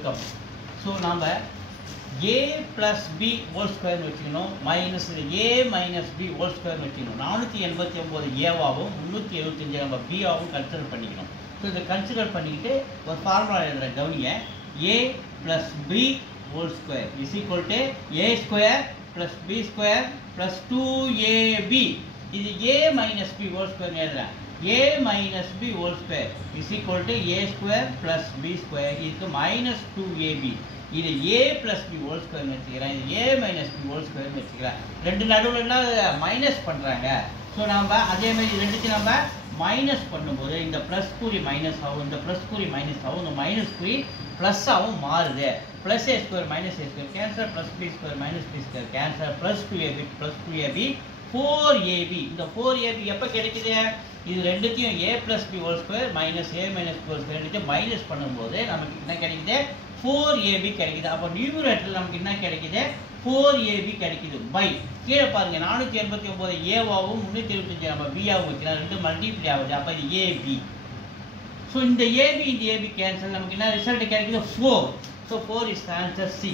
So, நம்ம a plus b whole square வச்சுக்கணும் minus a minus b whole square வச்சுக்கணும் 489 a ஆவும் 375 நம்ம b ஆவும் கன்சிடர் பண்ணிக்கணும். ஸோ இதை கன்சிடர் பண்ணிக்கிட்டு ஒரு ஃபார்முலா எழுதுகிற கவனிங்க a plus b whole square is equal to a square plus b square plus 2ab. இது a minus b whole square எழுதுறேன். a minus b whole square is equal to a square plus b square இதுக்கு minus 2ab. இது a plus b whole square வச்சுக்கிறேன். இது a minus b whole square வச்சுக்கிறேன். ரெண்டு நடுவுல minus பண்ணுறாங்க. So நம்ம அதே மாதிரி ரெண்டுத்தையும் நம்ம மைனஸ் பண்ணும்போது இந்த ப்ளஸ் குறி மைனஸ் ஆகும், இந்த ப்ளஸ் குறி மைனஸ் ஆகும், இந்த மைனஸ் குறி ப்ளஸ் ஆகும் மாறுது. Plus a square minus a square cancel, plus b square minus b square cancel, plus 2ab 4ab. இந்த 4ab எப்போ கிடைக்குது? இது ரெண்டுத்தையும் a plus b whole square minus a minus b whole square ரெண்டுத்தையும் minus பண்ணும்போது நமக்கு என்ன கிடைக்குது? 4ab கிடைக்குது. அப்போ நியூமரேட்டரில் நமக்கு என்ன கிடைக்குது? 4ab கிடைக்குது. பை கீழே பாருங்க 489 ஏவாவும் 375 நம்ம பிஆவும் வைக்கலாம், ரெண்டு மல்டிப்ளை ஆகுது. அப்போ இது ab. ஸோ இந்த ab இந்த ab கேன்சல் நமக்கு என்ன ரிசல்ட் கிடைக்குது? 4. So 4 is answer C.